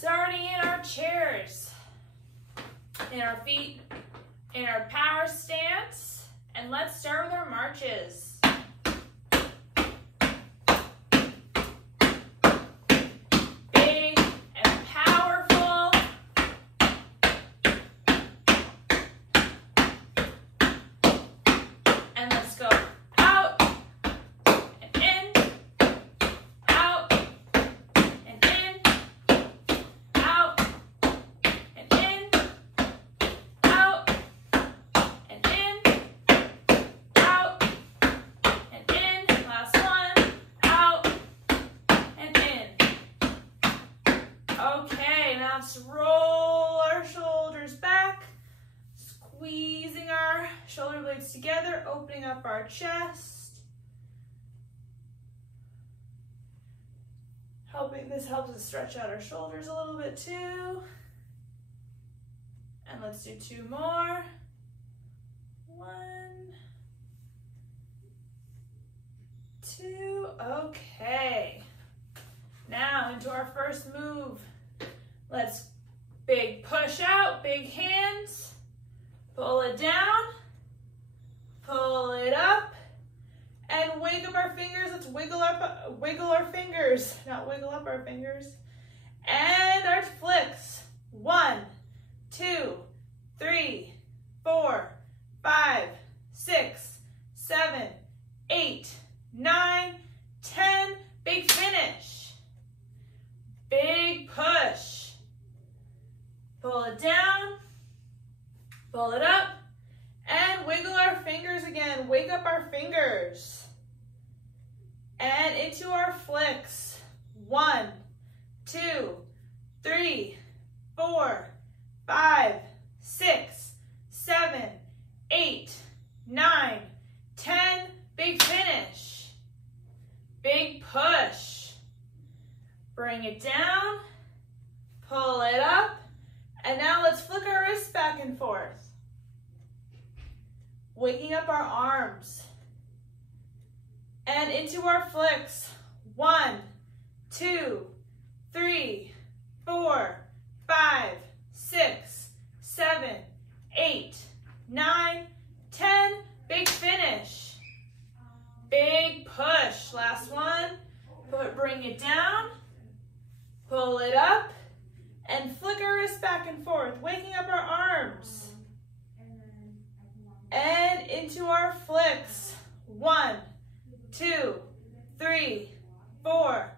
Starting in our chairs, in our feet, in our power stance, and let's start with our marches. Big and powerful. And let's go out and in, out and in, out and in, out and in, out and in. Last one, out and in. Okay, now let's roll our shoulders back, squeezing our shoulder blades together, opening up our chest. This helps us stretch out our shoulders a little bit too. And let's do two more. 1, 2, okay. Now into our first move. Let's big push out, big hands. Pull it down, pull it up, and wake up our fingers. Let's wiggle our fingers, not wiggle up our fingers. And our flicks. 1, 2, 3, 4, 5, 6, 7, 8, 9, 10. Big finish. Big push. Pull it down, pull it up, and wiggle our fingers again. Wake up our fingers. And into our flicks. 1, 2, 3, 4, 5, 6, 7, 8, 9, 10. Big finish. Big push. Bring it down, pull it up, and now let's flick our wrists back and forth. Waking up our arms. And into our flicks. 1, 2, 3, 4, 5, 6, 7, 8, 9, 10. Big finish. Big push. Last one. Bring it down, pull it up, and flick our wrists back and forth, waking up our arms. And into our flicks. 1, 2, 3, 4,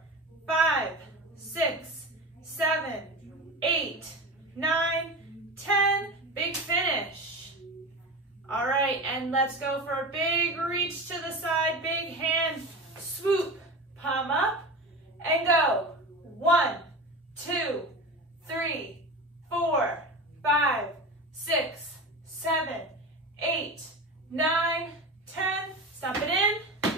5, 6, 7, 8, 9, 10. Big finish. All right, and let's go for a big reach to the side, big hand swoop, palm up, and go. 1, 2, 3, 4, 5, 6, 7, 8, 9, 10. Stop it in.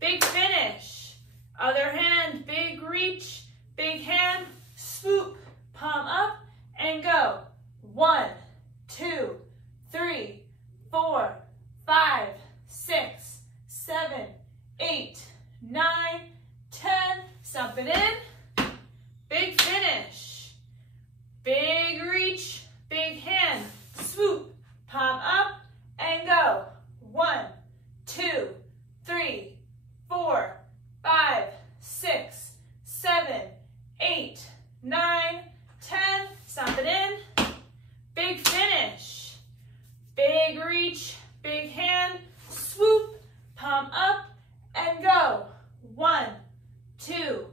Big finish. Other hand, big reach, big hand, swoop, palm up, and go. 1, 2, 3, 4, 5, 6, 7, 8, 9, 10. Stop it in. Big finish. Big reach, big hand, swoop, palm up, and go. 1, 2, 3, 4, 5, 6, 7, 8, 9, 10. Stop it in. Big finish. Big reach, big hand, swoop, palm up, and go. 1, 2,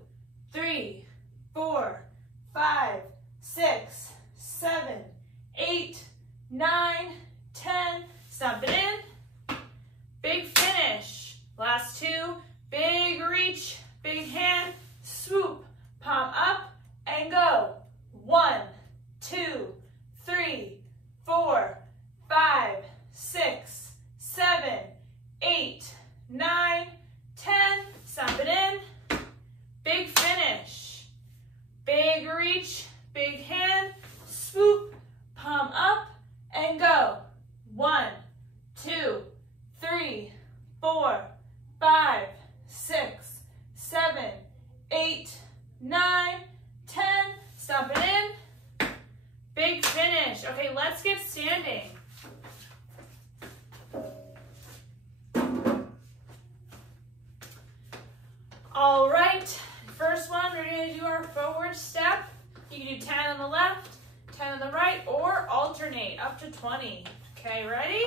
forward step. You can do 10 on the left, 10 on the right, or alternate up to 20. Okay, ready?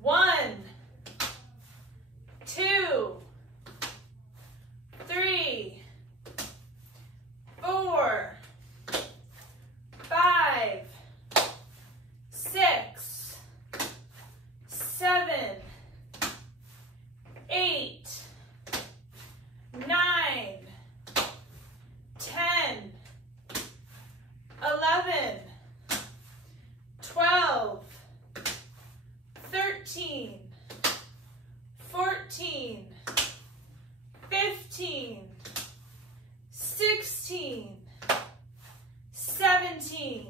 1, 2, 3, 4, 5, 6, 7, 8, 9, 10, 11, 12, 13, 14, 15, 16, 17,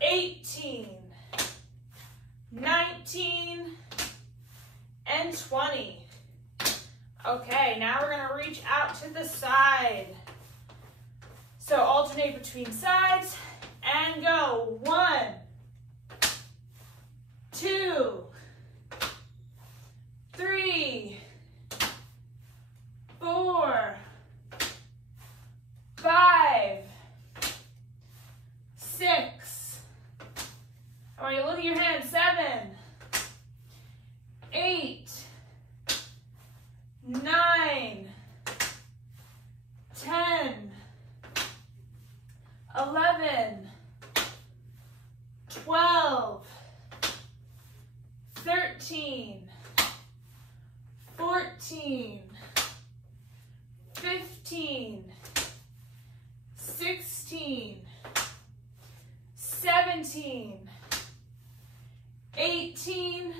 18, 19, and 20. Okay, now we're going to reach out to the side. So alternate between sides and go. 1, 2, 3, 4, 5, 6. I want you to look at your hands. 7, 8, 9, 10, 11, 12, 13, 14, 15, 16, 17, 18,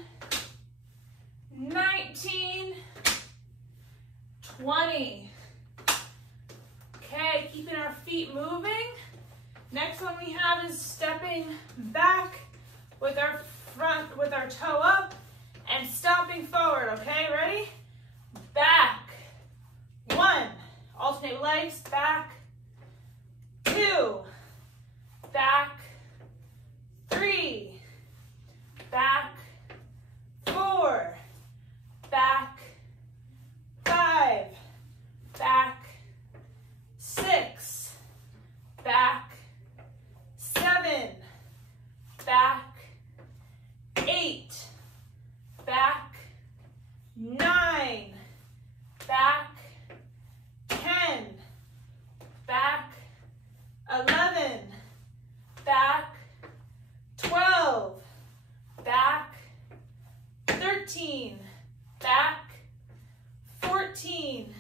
19, 20. Okay, keeping our feet moving. Next one we have is stepping back with our toe up and stomping forward. Okay, ready? Back. 1, alternate legs, back. 2, back. 3, back. 4, back. 5, back. 6, back. 7, back. 8, back. 9, back. 10, back. 11, back. 12, back. 13, back. 14,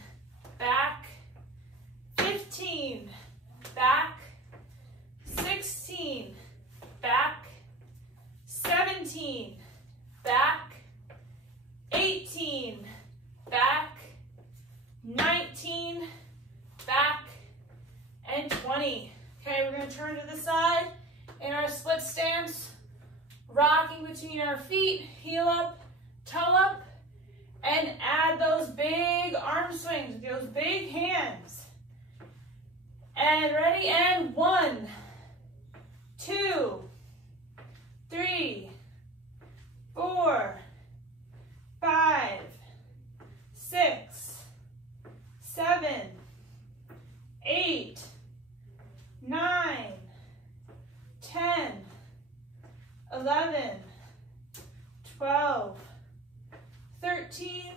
back. 15, back. 16, back. 17, back. 18, back. 19, back. And 20. Okay, we're going to turn to the side in our split stance, rocking between our feet, heel up, toe up, and add those big arm swings with those big hands. And ready, and 1, 2, 3, 4, 5, 6, 7, 8, 9, 10, 11, 12, 13,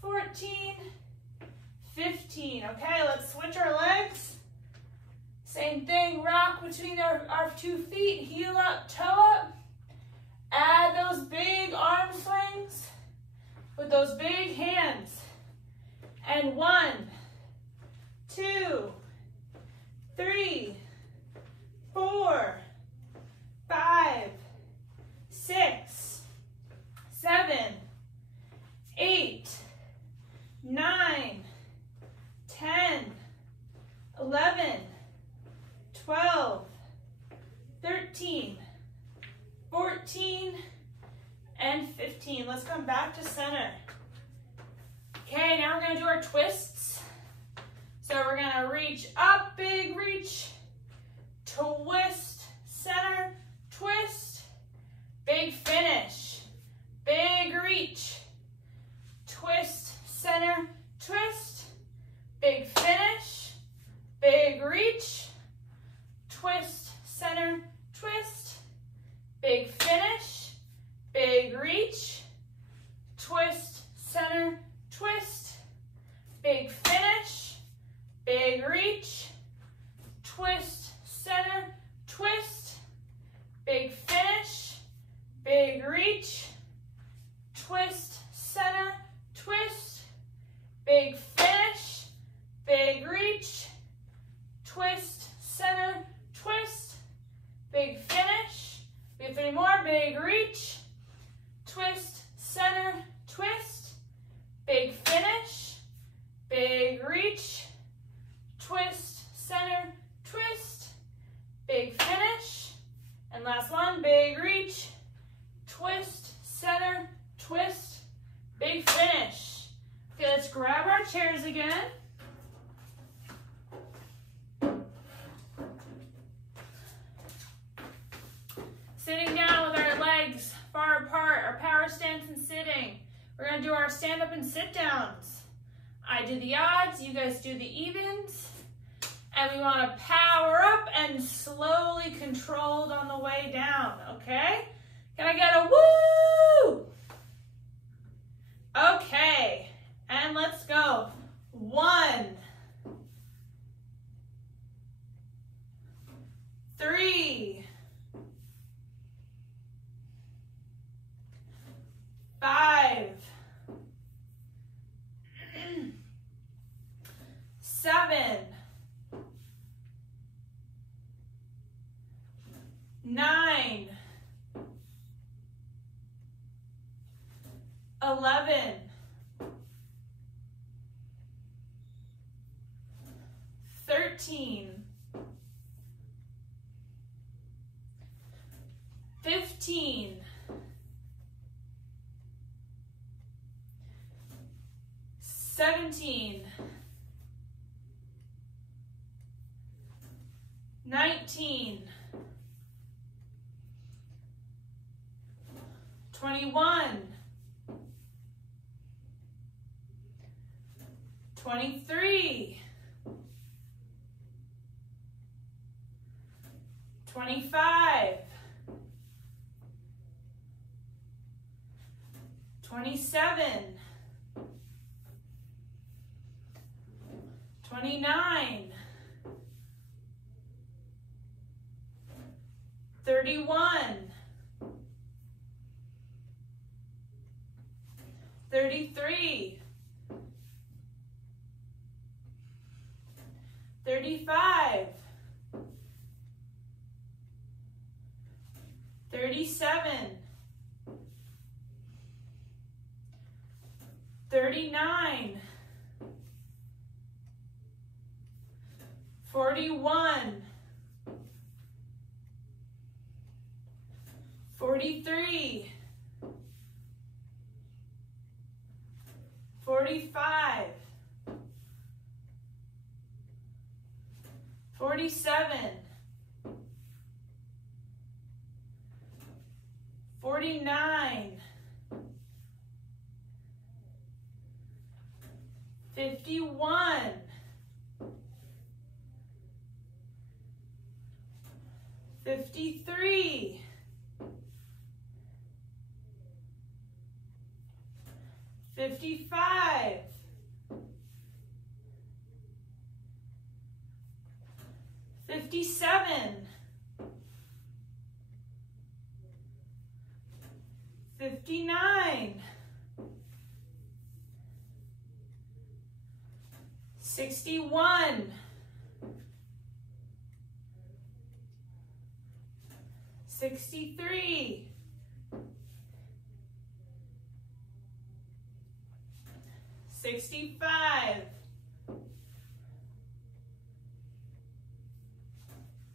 14, 15. Okay, let's switch our legs. Same thing, rock between our 2 feet, heel up, toe up. Add those big arm swings with those big hands. And 1, 2, 3, 4, 5, 6, 7, 8, 9, 10, 11, 12, 13, 14, and 15. Let's come back to center. Okay, now we're going to do our twists. So we're going to reach up, big reach, twist, center, twist, big finish, big reach, twist, center, twist, big finish, reach, twist, center, twist, big finish, big reach, twist, center, twist, big finish. We have 3 more, big reach, twist, center, twist, big finish, big reach, twist, center, twist, big finish. And last one, big reach, twist, center, twist, big finish. Okay, let's grab our chairs again. Sitting down with our legs far apart, our power stance and sitting. We're going to do our stand up and sit downs. I do the odds, you guys do the evens. And we want to power up and slowly controlled on the way down, okay? Can I get a woo? Okay, and let's go. 1, 3, 5, 7, 9, 11, 13, 15, 17, 19, 21, 23, 25, 27, 29, 31, 33, 35, 37, 39, 41, 43, 45, 47, 49, 51, 53, 55, 57, 59, 61, 63, 65,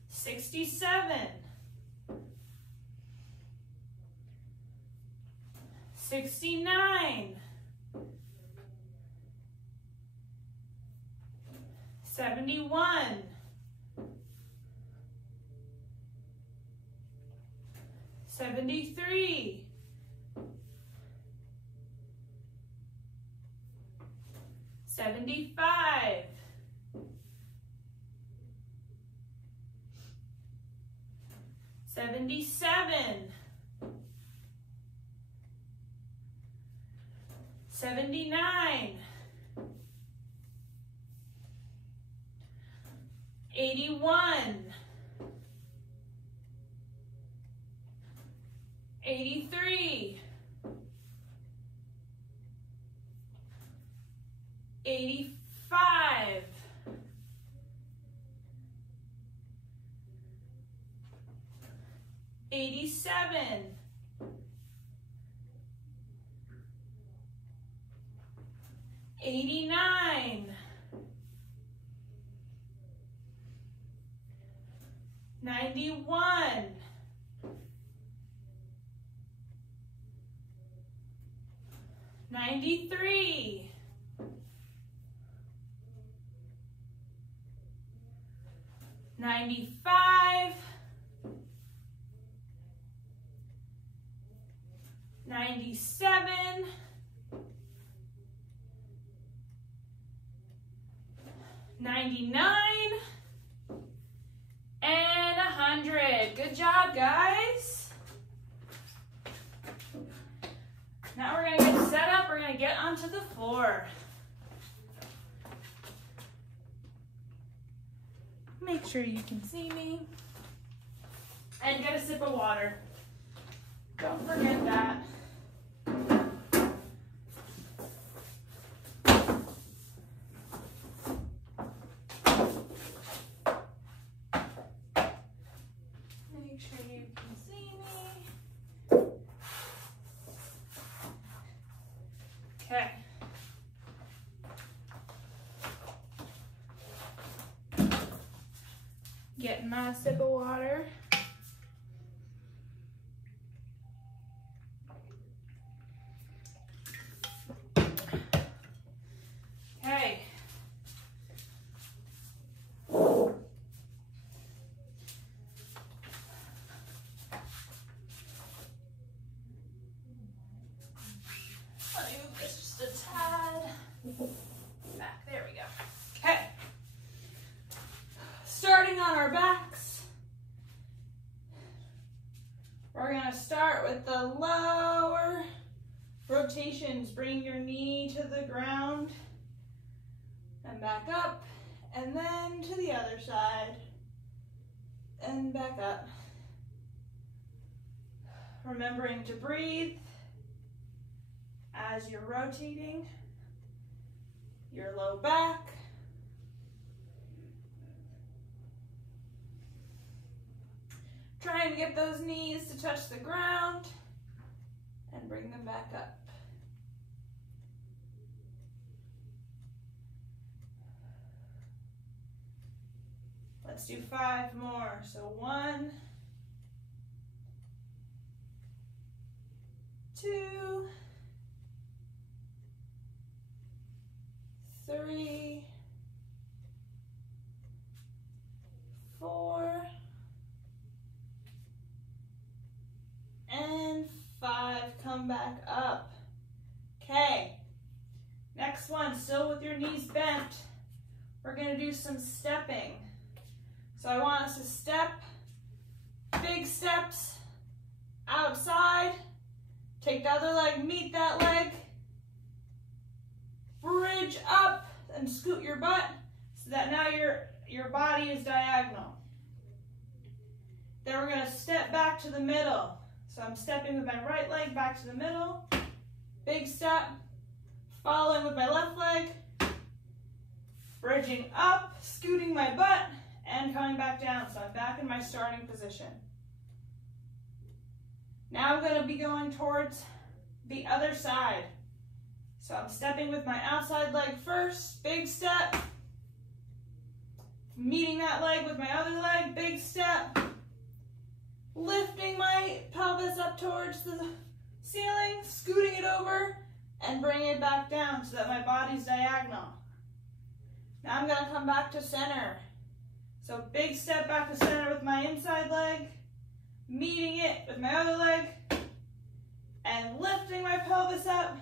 67, 69, 71, 73, 75, 77, 79, 81, 83, 85, 87, 89, 91, 93, 95, 97, 99, and 100. Good job, guys. Now we're going to get set up. We're going to get onto the floor. Make sure you can see me. And get a sip of water. Don't forget that. Make sure you can see me. Okay. Getting my sip of water. Okay. Let me move this just a tad. Back, there we go. Okay. Starting on our backs, we're going to start with the lower rotations. Bring your knee to the ground and back up, and then to the other side and back up. Remembering to breathe as you're rotating your low back. Trying to get those knees to touch the ground and bring them back up. Let's do 5 more. So 1, 2, 3, 4, and 5. Come back up. Okay. Next one, still with your knees bent. We're going to do some stepping. So I want us to step, big steps outside. Take the other leg, meet that leg. Bridge up and scoot your butt so that now your body is diagonal. Then we're going to step back to the middle. So I'm stepping with my right leg back to the middle. Big step. Following with my left leg. Bridging up, scooting my butt, and coming back down. So I'm back in my starting position. Now I'm going to be going towards the other side. So I'm stepping with my outside leg first, big step. Meeting that leg with my other leg, big step. Lifting my pelvis up towards the ceiling, scooting it over, and bringing it back down so that my body's diagonal. Now I'm going to come back to center. So big step back to center with my inside leg, meeting it with my other leg, and lifting my pelvis up,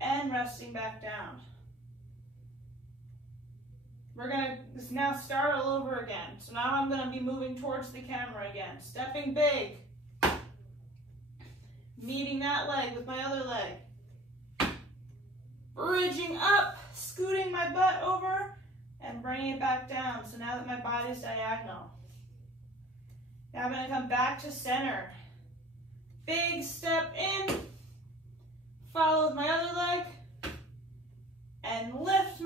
and resting back down. We're going to now start all over again. So now I'm going to be moving towards the camera again. Stepping big. Meeting that leg with my other leg. Bridging up, scooting my butt over, and bringing it back down. So now that my body's diagonal. Now I'm going to come back to center. Big step in. Follow with my other leg. And lift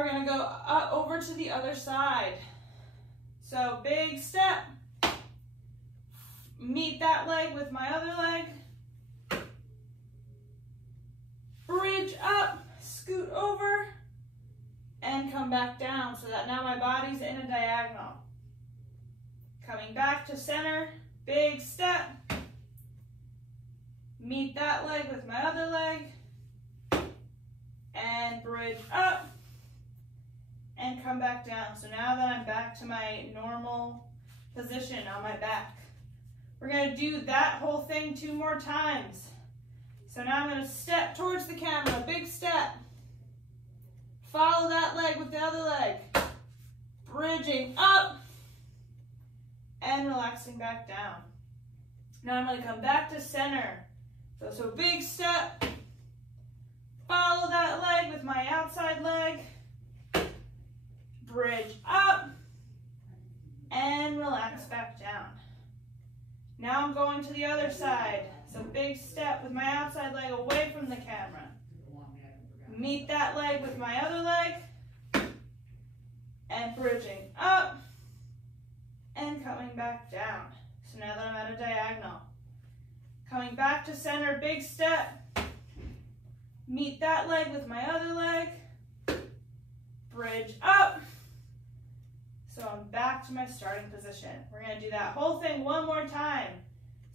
Now we're going to go up over to the other side. So big step. Meet that leg with my other leg. Bridge up, scoot over, and come back down so that now my body's in a diagonal. Coming back to center, big step. Meet that leg with my other leg. And bridge up. And come back down. So now that I'm back to my normal position on my back. We're going to do that whole thing 2 more times. So now I'm going to step towards the camera, big step. Follow that leg with the other leg. Bridging up and relaxing back down. Now I'm going to come back to center. So big step. Follow that leg with my outside leg. Bridge up and relax back down. Now I'm going to the other side. So big step with my outside leg away from the camera. Meet that leg with my other leg. And bridging up and coming back down. So now that I'm at a diagonal. Coming back to center, big step. Meet that leg with my other leg. Bridge up. So I'm back to my starting position. We're going to do that whole thing 1 more time.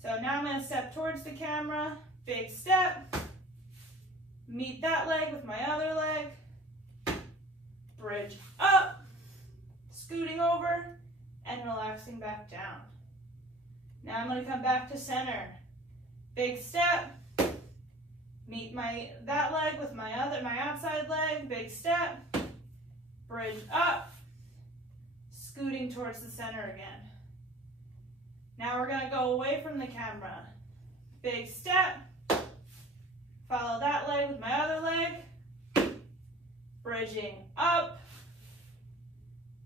So now I'm going to step towards the camera, big step. Meet that leg with my other leg. Bridge up. Scooting over and relaxing back down. Now I'm going to come back to center. Big step. Meet that leg with my outside leg. Big step. Bridge up. Scooting towards the center again. Now we're going to go away from the camera. Big step. Follow that leg with my other leg. Bridging up.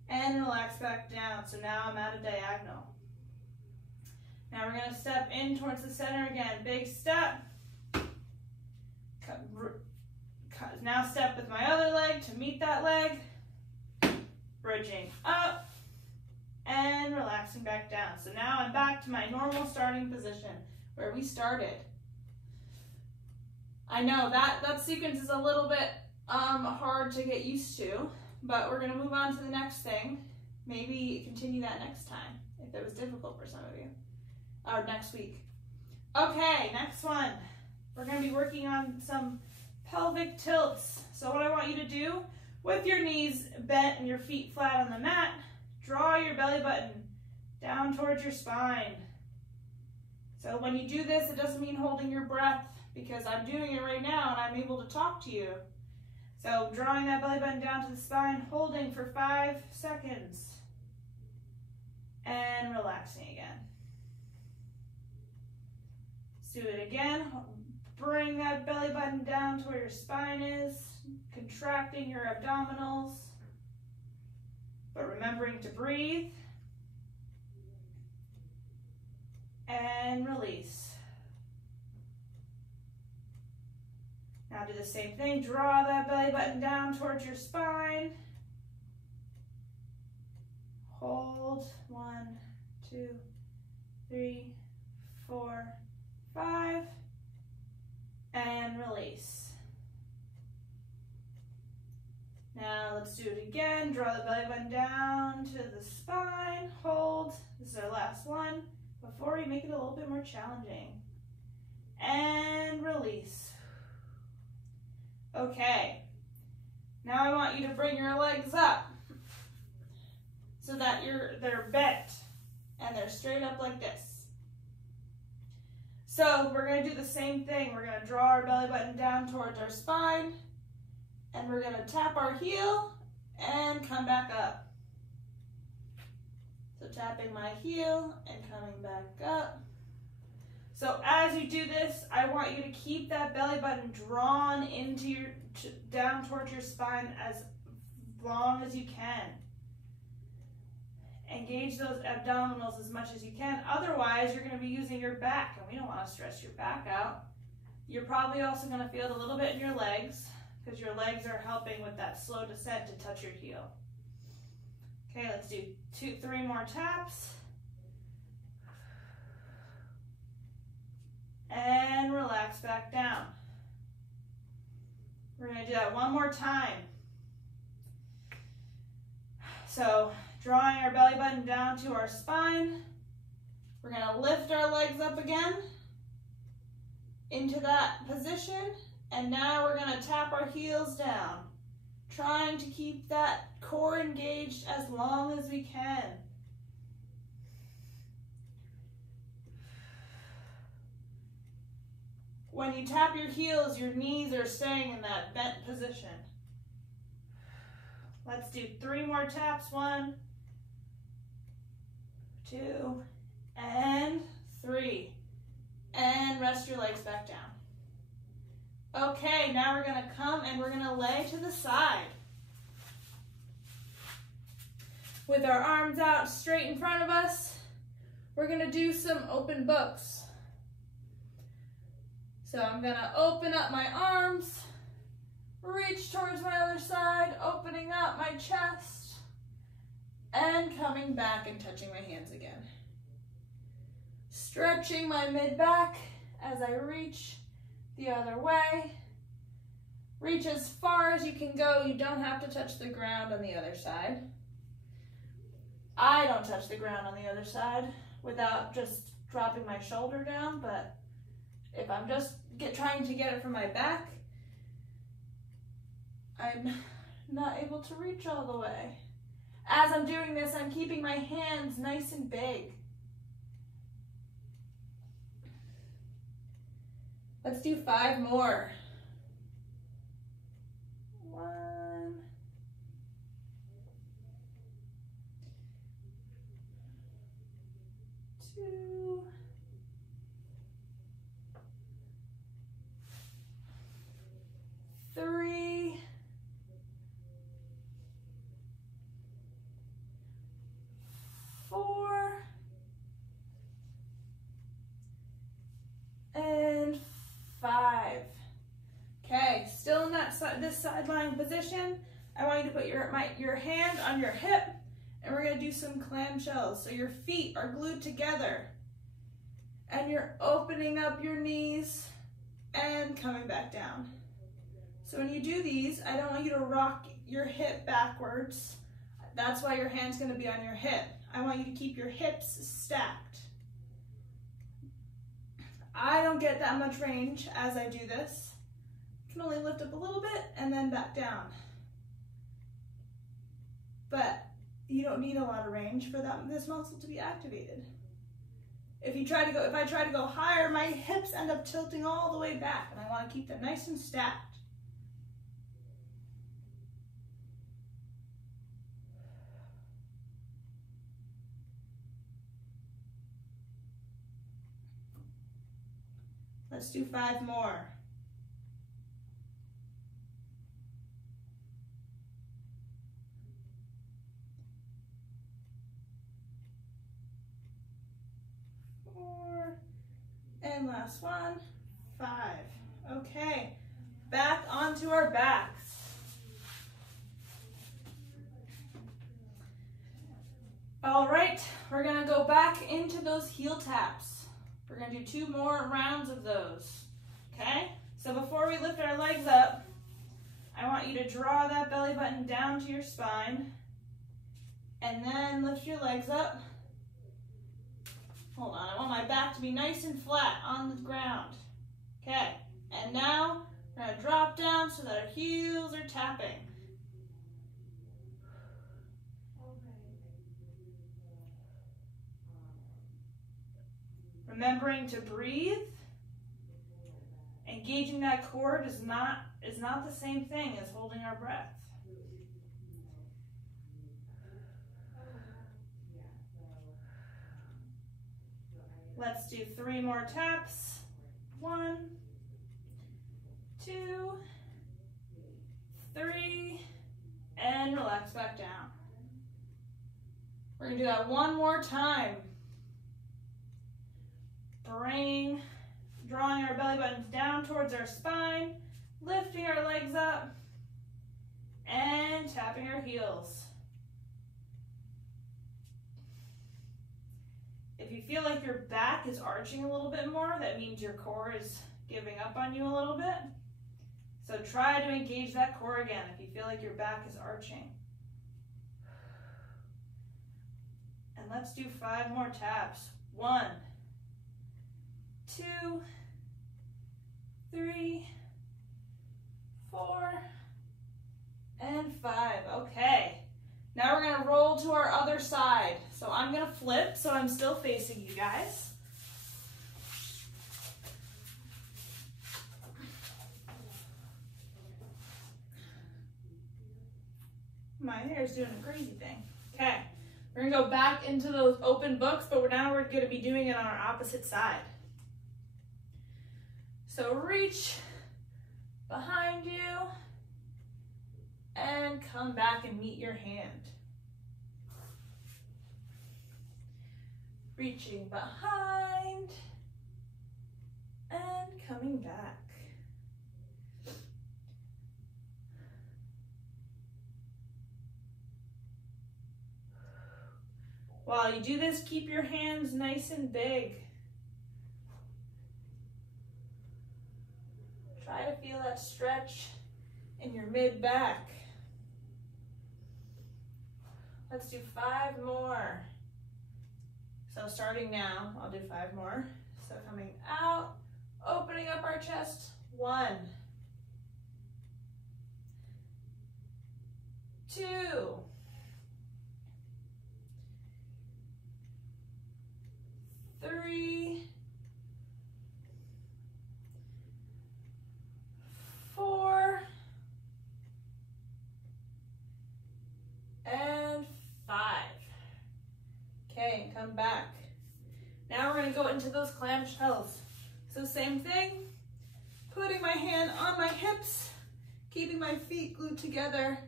And relax back down. So now I'm at a diagonal. Now we're going to step in towards the center again. Big step. Now step with my other leg to meet that leg. Bridging up. And relaxing back down. So now I'm back to my normal starting position where we started. I know that sequence is a little bit hard to get used to, but we're going to move on to the next thing. Maybe continue that next time if it was difficult for some of you. Or next week. Okay, next one. We're going to be working on some pelvic tilts. So what I want you to do, with your knees bent and your feet flat on the mat, draw your belly button down towards your spine. So when you do this, it doesn't mean holding your breath because I'm doing it right now and I'm able to talk to you. So drawing that belly button down to the spine, holding for 5 seconds, and relaxing again. Let's do it again. Bring that belly button down to where your spine is, contracting your abdominals, but remembering to breathe. And release. Now do the same thing. Draw that belly button down towards your spine. Hold. 1, 2, 3, 4, 5. And release. Now let's do it again. Draw the belly button down to the spine. Hold. This is our last one before we make it a little bit more challenging. And release. Okay. Now I want you to bring your legs up so that they're bent and they're straight up like this. So we're going to do the same thing. We're going to draw our belly button down towards our spine, and we're going to tap our heel and come back up. So tapping my heel and coming back up. So as you do this, I want you to keep that belly button drawn into down towards your spine as long as you can. Engage those abdominals as much as you can. Otherwise, you're going to be using your back, and we don't want to stress your back out. You're probably also going to feel it a little bit in your legs because your legs are helping with that slow descent to touch your heel. Okay, let's do 3 more taps. And relax back down. We're going to do that one more time. So, drawing our belly button down to our spine. We're going to lift our legs up again into that position. And now we're going to tap our heels down, trying to keep that core engaged as long as we can. When you tap your heels, your knees are staying in that bent position. Let's do 3 more taps. 1, 2, and 3. And rest your legs back down. Okay, now we're going to come and we're going to lay to the side. With our arms out straight in front of us, we're going to do some open books. So I'm going to open up my arms, reach towards my other side, opening up my chest, and coming back and touching my hands again. Stretching my mid-back as I reach the other way. Reach as far as you can go. You don't have to touch the ground on the other side. I don't touch the ground on the other side without just dropping my shoulder down, but if I'm just trying to get it from my back, I'm not able to reach all the way. As I'm doing this, I'm keeping my hands nice and big. Let's do 5 more. 1, 2, 3, 4, and 5. Okay, still in this side lying position. I want you to put your hand on your hip, and we're going to do some clam shells. So your feet are glued together, and you're opening up your knees and coming back down. So when you do these, I don't want you to rock your hip backwards. That's why your hand's going to be on your hip. I want you to keep your hips stacked. I don't get that much range as I do this. I can only lift up a little bit and then back down. But you don't need a lot of range for this muscle to be activated. If I try to go higher, my hips end up tilting all the way back, and I want to keep them nice and stacked. Let's do 5 more. And last one, 5. Okay, back onto our backs. All right, we're gonna go back into those heel taps. We're gonna do 2 more rounds of those, okay? So before we lift our legs up, I want you to draw that belly button down to your spine, and then lift your legs up. Hold on, I want my back to be nice and flat on the ground. Okay, and now we're gonna drop down so that our heels are tapping. Remembering to breathe. Engaging that core is not the same thing as holding our breath. Let's do 3 more taps. 1, 2, 3, and relax back down. We're gonna do that one more time. Drawing our belly buttons down towards our spine, lifting our legs up, and tapping our heels. If you feel like your back is arching a little bit more, that means your core is giving up on you a little bit. So try to engage that core again if you feel like your back is arching. And let's do 5 more taps. 1, 2, 3, 4, and 5. Okay. Now we're going to roll to our other side. So I'm going to flip so I'm still facing you guys. My hair's doing a crazy thing. Okay. We're going to go back into those open books, but now we're going to be doing it on our opposite side. So reach behind you and come back and meet your hand. Reaching behind and coming back. While you do this, keep your hands nice and big. Try to feel that stretch in your mid-back. Let's do 5 more. So starting now, I'll do 5 more. So coming out, opening up our chest. 1, 2, 3, 4, and 5. Okay, and come back. Now we're going to go into those clam shells. So same thing, putting my hand on my hips, keeping my feet glued together,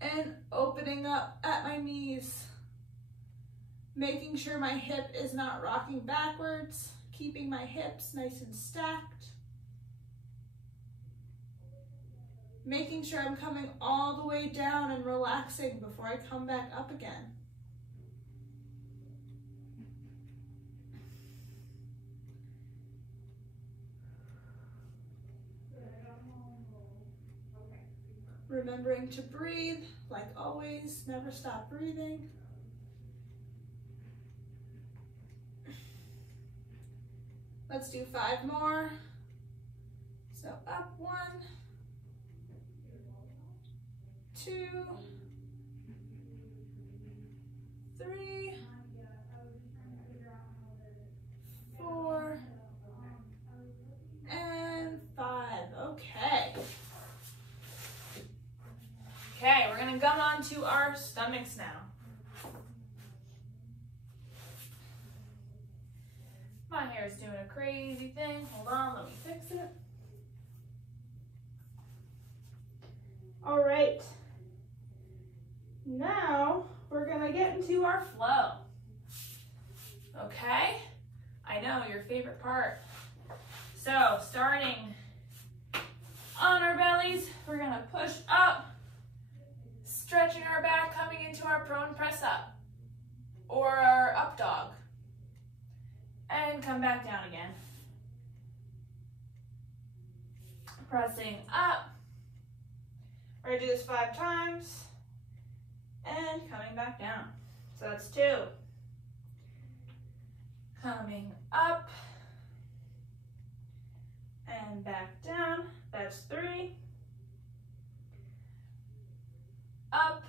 and opening up at my knees. Making sure my hip is not rocking backwards, keeping my hips nice and stacked. Making sure I'm coming all the way down and relaxing before I come back up again. Remembering to breathe, like always, never stop breathing. Let's do 5 more. So up 1, 2, 3, 4, and 5. Okay. Okay, we're gonna come on to our stomachs now. My hair is doing a crazy thing. Hold on, let me fix it. All right. Now we're gonna get into our flow. Okay? I know, your favorite part. So starting on our bellies, we're gonna push up, stretching our back, coming into our prone press up or our up dog. And come back down again. Pressing up. We're gonna do this 5 times. And coming back down. So that's 2. Coming up. And back down. That's 3. Up.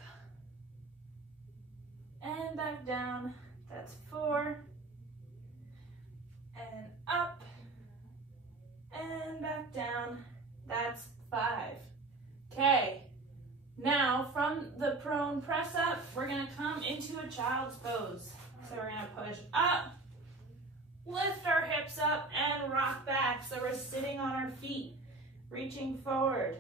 And back down. That's 4. And up, and back down, that's 5. Okay, now from the prone press up, we're gonna come into a child's pose. So we're gonna push up, lift our hips up, and rock back. So we're sitting on our feet, reaching forward.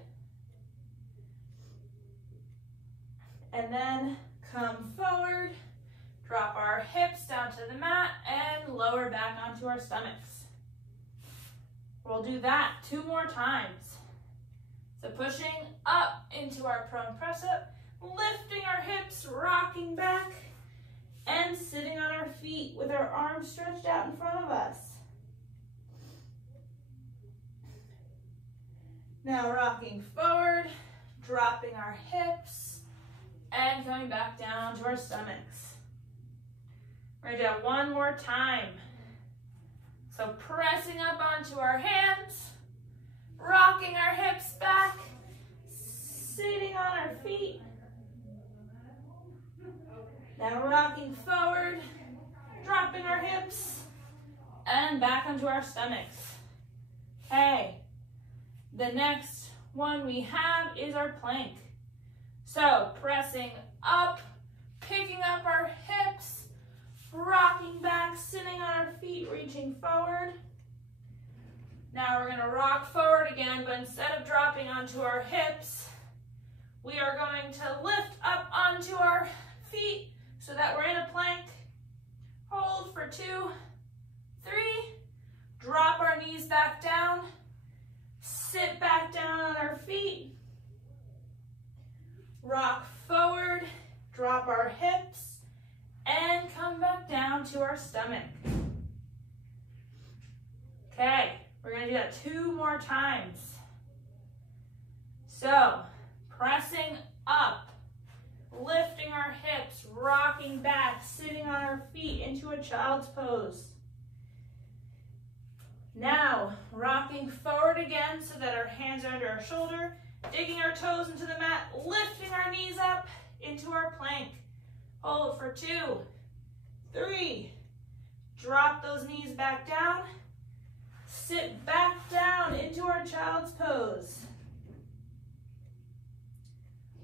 And then come forward, drop our hips down to the mat and lower back onto our stomachs. We'll do that 2 more times. So pushing up into our prone press up, lifting our hips, rocking back, and sitting on our feet with our arms stretched out in front of us. Now rocking forward, dropping our hips, and coming back down to our stomachs. We're going to do that one more time. So pressing up onto our hands, rocking our hips back, sitting on our feet. Now rocking forward, dropping our hips, and back onto our stomachs. Okay, the next one we have is our plank. So pressing up, picking up our hips, rocking back, sitting on our feet, reaching forward. Now we're going to rock forward again, but instead of dropping onto our hips, we are going to lift up onto our feet so that we're in a plank. Hold for 2, 3, drop our knees back down, sit back down on our feet, rock forward, drop our hips, and come back down to our stomach. Okay, we're going to do that 2 more times. So, pressing up, lifting our hips, rocking back, sitting on our feet into a child's pose. Now, rocking forward again so that our hands are under our shoulder, digging our toes into the mat, lifting our knees up into our plank. Hold for 2, 3, drop those knees back down, sit back down into our child's pose.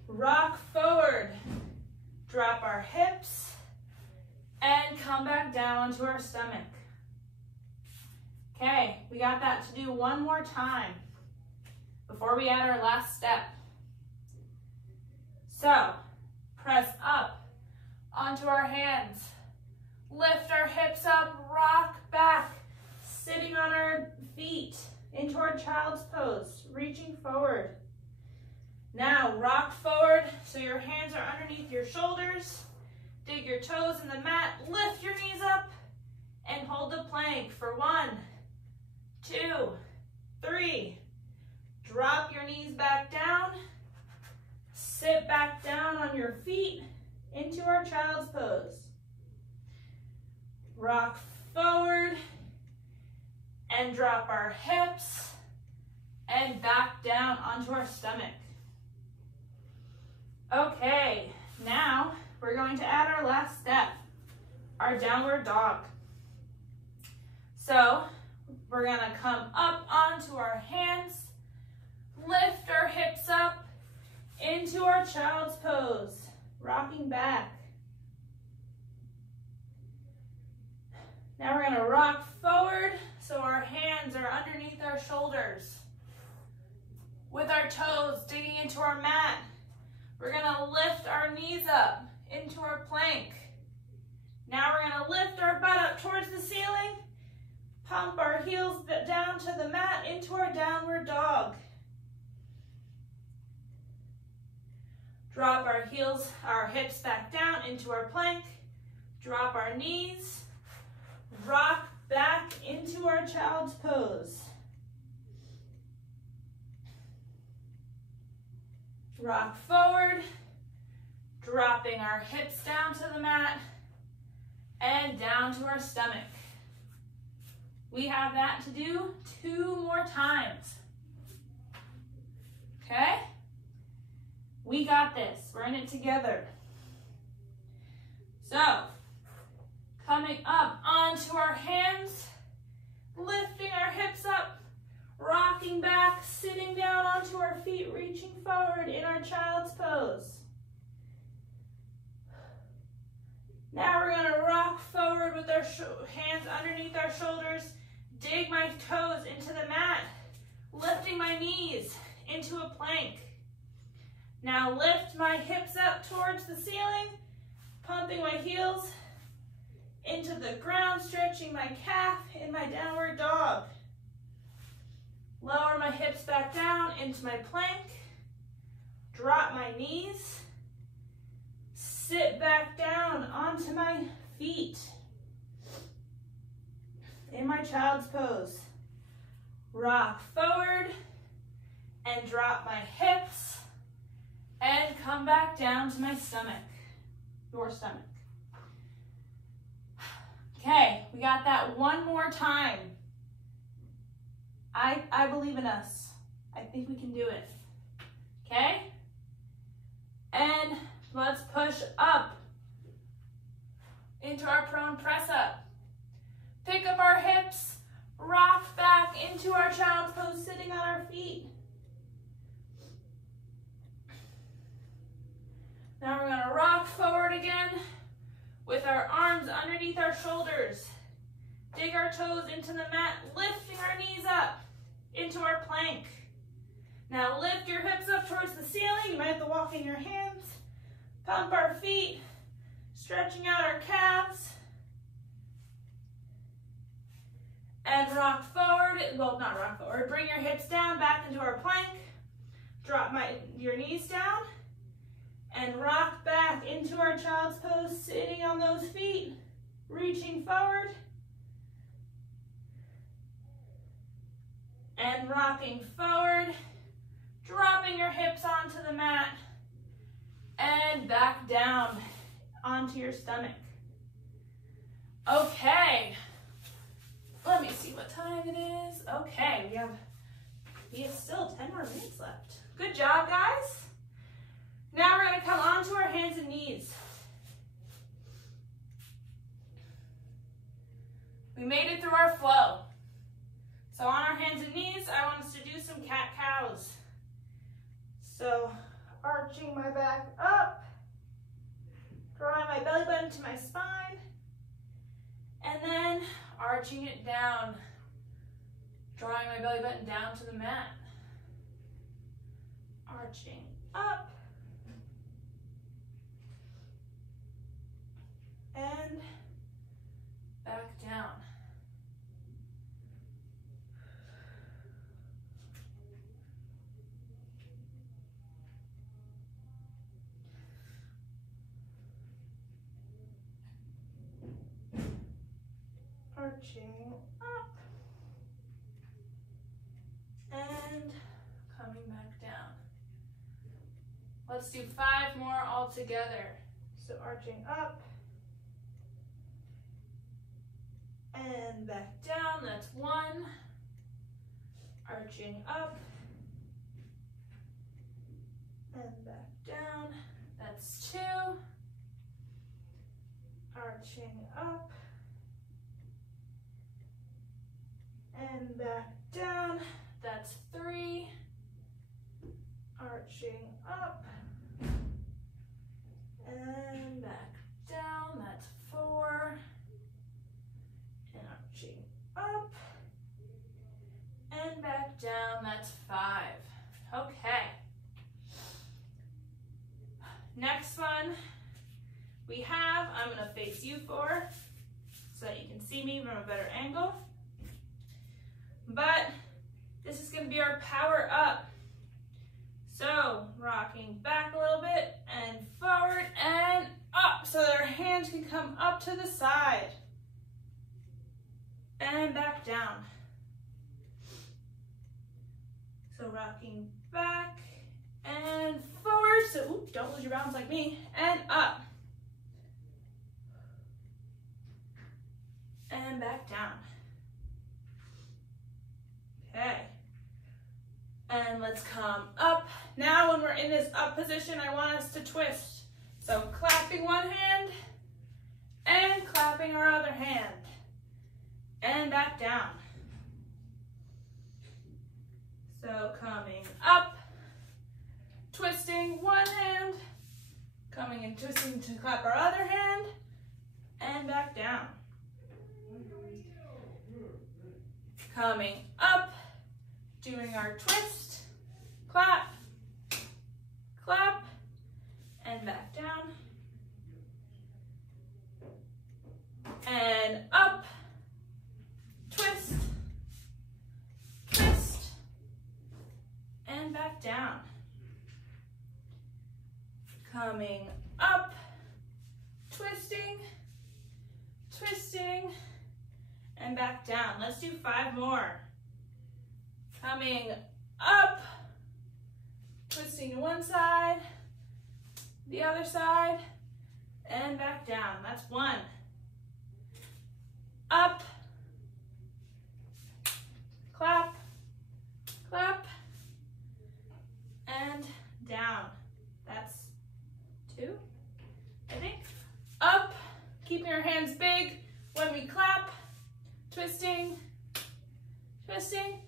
Rock forward, drop our hips, and come back down to our stomach. Okay, we got that to do 1 more time before we add our last step. So, press up onto our hands, lift our hips up, rock back, sitting on our feet into our child's pose, reaching forward. Now, rock forward so your hands are underneath your shoulders, dig your toes in the mat, lift your knees up, and hold the plank for 1, 2, 3. Drop your knees back down, sit back down on your feet into our child's pose. Rock forward and drop our hips and back down onto our stomach. Okay, now we're going to add our last step, our downward dog. So we're going to come up onto our hands, lift our hips up into our child's pose, rocking back. Now we're going to rock forward so our hands are underneath our shoulders. With our toes digging into our mat, we're going to lift our knees up into our plank. Now we're going to lift our butt up towards the ceiling, pump our heels down to the mat into our downward dog. Drop our hips back down into our plank, drop our knees, rock back into our child's pose. Rock forward, dropping our hips down to the mat and down to our stomach. We have that to do 2 more times. Okay? We got this. We're in it together. So, coming up onto our hands, lifting our hips up, rocking back, sitting down onto our feet, reaching forward in our child's pose. Now we're going to rock forward with our hands underneath our shoulders, dig my toes into the mat, lifting my knees into a plank. Now lift my hips up towards the ceiling, pumping my heels into the ground, stretching my calf in my downward dog. Lower my hips back down into my plank. Drop my knees. Sit back down onto my feet. In my child's pose. Rock forward and drop my hips and come back down to my stomach, your stomach. Okay, we got that one more time. I believe in us. I think we can do it. Okay? And let's push up into our prone press up. Pick up our hips, rock back into our child's pose, sitting on our feet. Now we're gonna rock forward again with our arms underneath our shoulders. Dig our toes into the mat, lifting our knees up into our plank. Now lift your hips up towards the ceiling. You might have to walk in your hands. Pump our feet, stretching out our calves. And rock forward, well, not rock forward, bring your hips down, back into our plank. Drop your knees down. And rock back into our child's pose, sitting on those feet, reaching forward. And rocking forward, dropping your hips onto the mat, and back down onto your stomach. Okay, let me see what time it is. Okay, we have still 10 more minutes left. Good job, guys. Now we're going to come onto our hands and knees. We made it through our flow. So on our hands and knees, I want us to do some cat-cows. So arching my back up, drawing my belly button to my spine, and then arching it down, drawing my belly button down to the mat. Arching up, and back down. Arching up and coming back down. Let's do 5 more all together. So arching up and back down, that's 1. Arching up and back down, that's 2. Arching up and back down, that's 3. Arching up and back down, that's 4. And arching up and back down, that's 5. Okay. Next one we have, I'm going to face you forward so that you can see me from a better angle. But this is going to be our power up. So rocking back a little bit and forward and up so that our hands can come up to the side. And back down. So rocking back and forward. So don't lose your balance like me. And up. And back down. Okay. And let's come up. Now when we're in this up position, I want us to twist. So clapping one hand and clapping our other hand. And back down. So coming up, twisting one hand, coming and twisting to clap our other hand, and back down. Coming up, doing our twist, clap, clap, and back down. And up, twist, twist, down. Coming up, twisting, twisting, and back down. Let's do 5 more. Coming up, twisting to one side, the other side, and back down. That's 1. Up, clap, clap, and down. That's 2, I think. Up, keeping our hands big when we clap, twisting, twisting,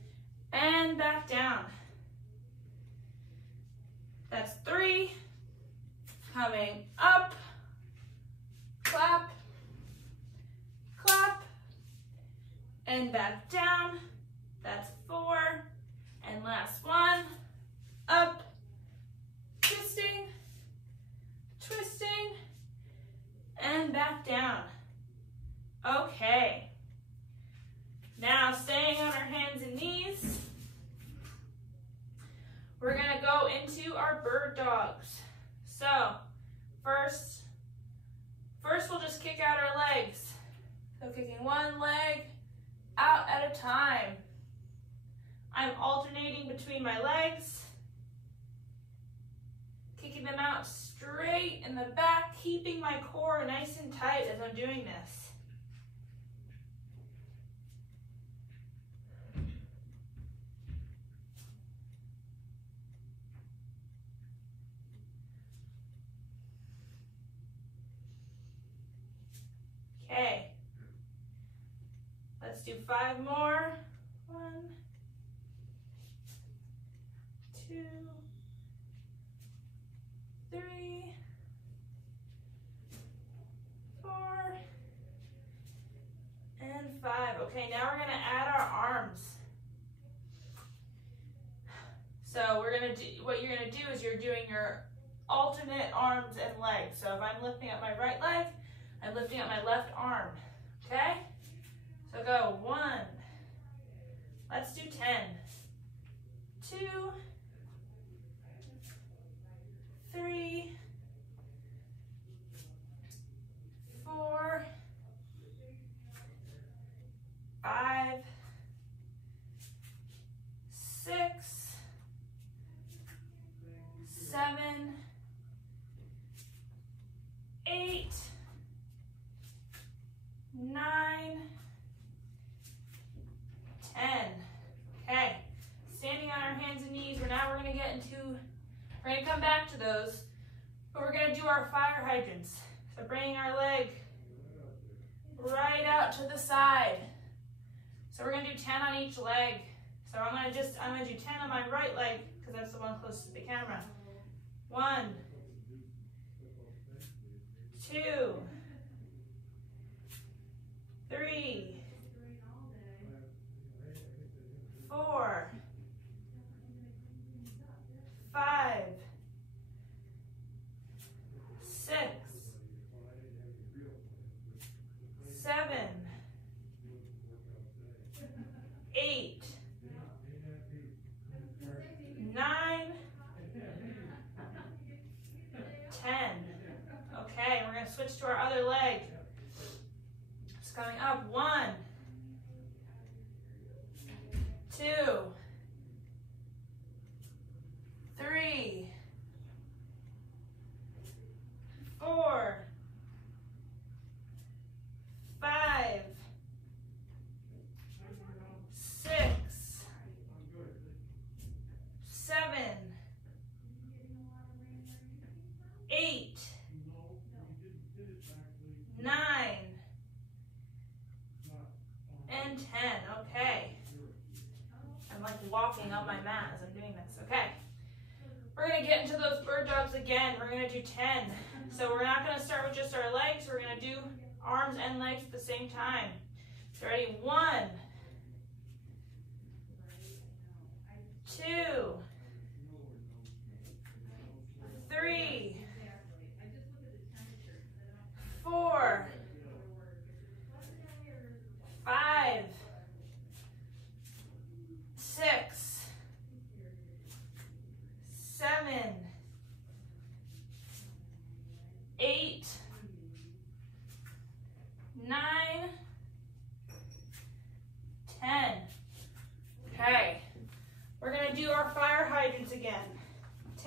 and back down. That's 3. Coming up, clap, clap, and back down. That's 4. And last one, up, twisting, twisting, and back down. Okay. Now, staying on our hands and knees, we're gonna go into our bird dogs. So, first we'll just kick out our legs. So kicking one leg out at a time. I'm alternating between my legs, kicking them out straight in the back, keeping my core nice and tight as I'm doing this. Okay, let's do 5 more. 1, 2, 3, 4, and 5. Okay, now we're gonna add our arms. So we're gonna do, what you're gonna do is you're doing your alternate arms and legs. So if I'm lifting up my right leg, I'm lifting up my left arm, okay? So go 1, let's do 10, 2, 3, 4, 5, 6, 7, 8, 9, 10. Okay, standing on our hands and knees, we're gonna get into, we're gonna come back to those, but we're gonna do our fire hydrants. So bringing our leg right out to the side. So we're gonna do 10 on each leg. So I'm gonna do 10 on my right leg, because that's the one closest to the camera. 1, 2, 3, 4, 5, 6, 7, 8, 9, 10. Okay, we're going to switch to our other leg. Just coming up. 1, 2, 3, 4, 5, 6, 7, 8, 9, and 10. Okay. I'm like walking up my mat as I'm doing this. Okay. We're going to get into those bird dogs again. We're going to do 10. So we're not going to start with just our legs. We're going to do arms and legs at the same time. So ready? 1, 2, 3, 4, 5, 6,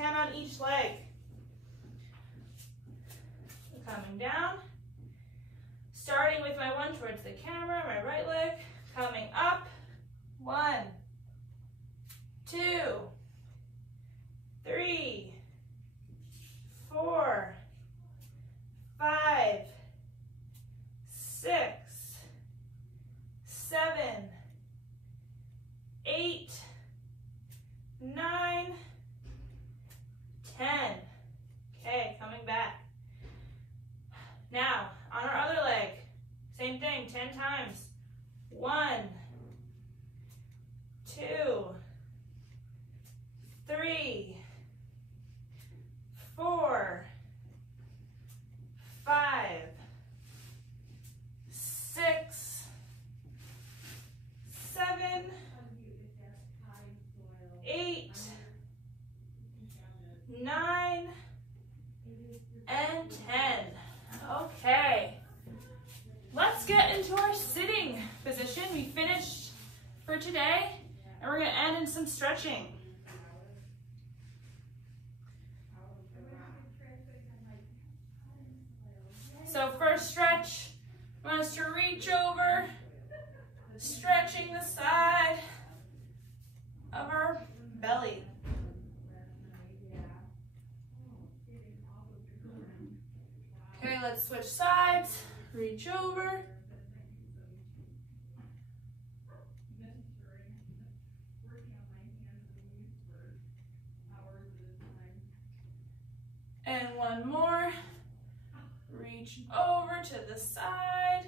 10 on each leg. Coming down, starting with my one towards the camera, my right leg, coming up. 1, 2, 3, 4, 5, 6, 7, 8, 9, 10. Okay, coming back. Now, on our other leg, same thing, 10 times. 1, 2, 3, 4, 5, 6, 7, 8, 9, and 10. Okay, let's get into our sitting position. We finished for today, and we're going to end in some stretching. So first stretch, I want us to reach over, stretching the side of our belly. Okay, let's switch sides, reach over. And one more, reach over to the side.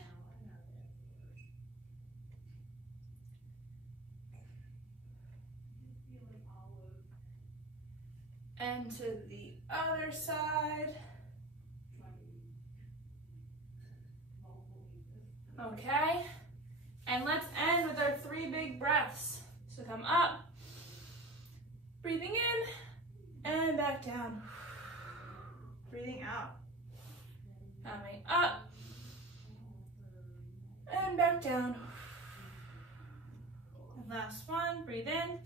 And to the other side. Okay, and let's end with our 3 big breaths. So come up, breathing in, and back down. Breathing out. Coming up, and back down. And last one, breathe in,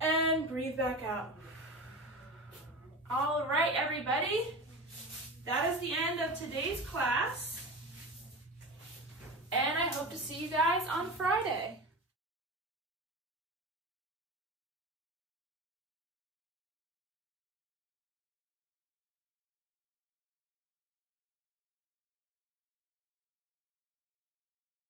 and breathe back out. All right, everybody. That is the end of today's class, and I hope to see you guys on Friday.